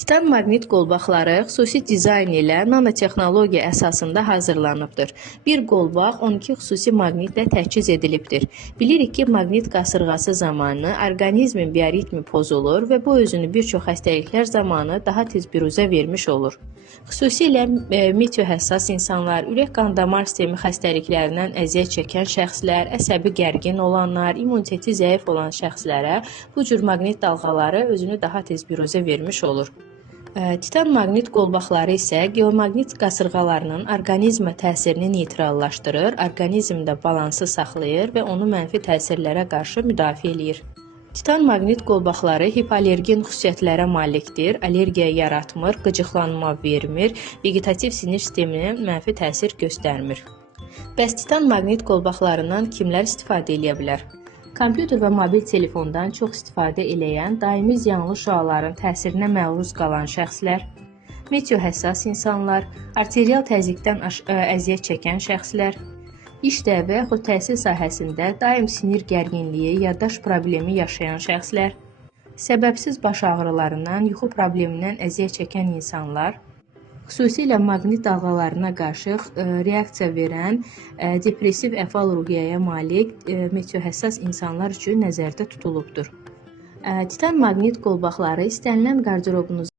Titan maqnit qolbaqları xüsusi dizayn ilə nanotexnologiya əsasında hazırlanıbdır. Bir qolbaq 12 xüsusi maqnitlə təchiz edilibdir. Bilirik ki, maqnit qasırğası zamanı orqanizmin bioritmi pozulur və bu özünü bir çox xəstəliklər zamanı daha tez büruzə vermiş olur. Xüsusilə meteohəssas insanlar, ürək-qan damar sistemi xəstəliklərindən əziyyət çəkən şəxslər, əsəbi gərgin olanlar, immuniteti zəif olan şəxslərə bu cür maqnit dalğaları özünü daha tez büruzə vermiş olur. Titan maqnit qolbaqları isə geomaqnit qasırğalarının orqanizmə təsirini neytrallaşdırır, orqanizmdə balansı saxlayır və onu mənfi təsirlərə qarşı müdafiə eləyir. Titan maqnit qolbaqları hipoallergen xüsusiyyətlərə malikdir, allergiya yaratmır, qıcıqlanma vermir, veqetativ sinir sisteminə mənfi təsir göstərmir. Bəs titan maqnit qolbaqlarından kimlər istifadə edə bilər? Kompüter və mobil telefondan çox istifadə eləyən, daimi ziyanlı şüaların təsirinə məruz qalan şəxslər, meteohəssas insanlar, arterial təzyiqdən əziyyət çəkən şəxslər, işdə və yaxud təhsil sahəsində daim sinir gərginliyi, yaddaş problemi yaşayan şəxslər, səbəbsiz baş ağrılarından, yuxu problemindən əziyyət çəkən insanlar, xüsusilə maqnit dalğalarına qarşı reaksiya verən, depressiv əhval-ruhiyyəyə malik meteohəssas insanlar üçün nəzərdə tutulubdur. Titan maqnit qolbaqları istənilən qarderobunuzda